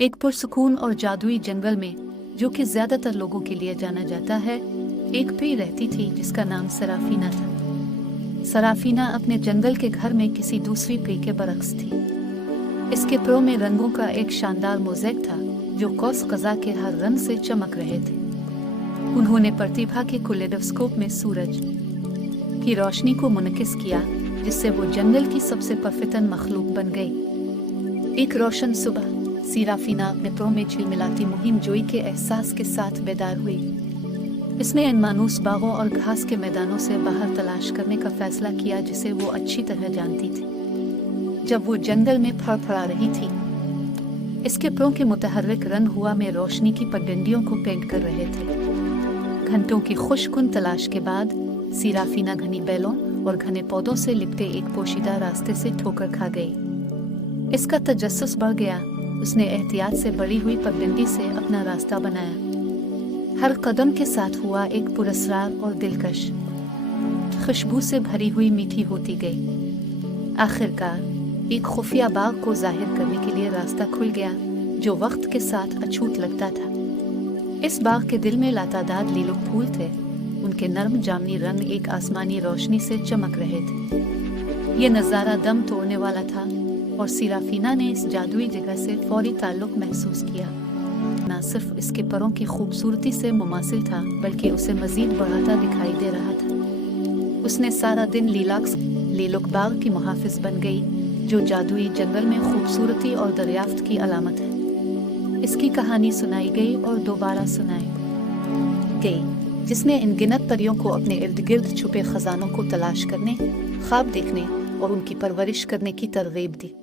एक पुरसुकून और जादुई जंगल में, जो कि ज्यादातर लोगों के लिए जाना जाता है, एक परी रहती थी जिसका नाम सराफीना था। सराफीना अपने जंगल के घर में किसी दूसरी परी के बरक्स थी। इसके प्रो में रंगों का एक शानदार मोज़ेक था जो कौस कज़ा के हर रंग से चमक रहे थे। उन्होंने प्रतिभा के कैलेडोस्कोप में सूरज की रोशनी को मुनकिस किया, जिससे वो जंगल की सबसे परफितन मखलूक बन गई। एक रोशन सुबह सराफीना अपने प्रो में झिलमिलाती मुहिम जोई के एहसास के साथ बेदार हुई। इसने इन मानूस बागों और घास के मैदानों से बाहर तलाश करने का फैसला किया जिसे वो अच्छी तरह जानती थी। जब वो जंगल में फड़फड़ा रही थी, इसके प्रो के मुतहर्रिक रंग हुआ में रोशनी की पगडंडियों को पेंट कर रहे थे। घंटों की खुशकुन तलाश के बाद सराफीना घनी बैलों और घने पौधों से लिपटे एक पोशीदा रास्ते से ठोकर खा गई। इसका तजस्सुस बढ़ गया। उसने एहतियात से बड़ी हुई पगडंडी से अपना रास्ता बनाया। हर कदम के साथ हुआ एक पुरस्रार और दिलकश खुशबू से भरी हुई मीठी होती गई। आखिरकार एक खुफिया बाग को जाहिर करने के लिए रास्ता खुल गया जो वक्त के साथ अछूत लगता था। इस बाग के दिल में लातादाद लीलोक फूल थे। उनके नर्म जामनी रंग एक आसमानी रोशनी से चमक रहे थे। ये नज़ारा दम तोड़ने वाला था और सराफीना ने इस जादुई जगह से फौरी ताल्लुक महसूस किया। न सिर्फ इसके परों की खूबसूरती से मुमासिल था, बल्कि उसे मजीद बढ़ाता दिखाई दे रहा था। उसने सारा दिन लीलोक बाग की मुहाफिज बन गई, जो जादुई जंगल में खूबसूरती और दरियाफ्त की अलामत है। इसकी कहानी सुनाई गई और दोबारा सुनाई गई, जिसने इन गिनत परियों को अपने इर्द गिर्द छुपे खजानों को तलाश करने, ख्वाब देखने और उनकी परवरिश करने की तरगीब दी।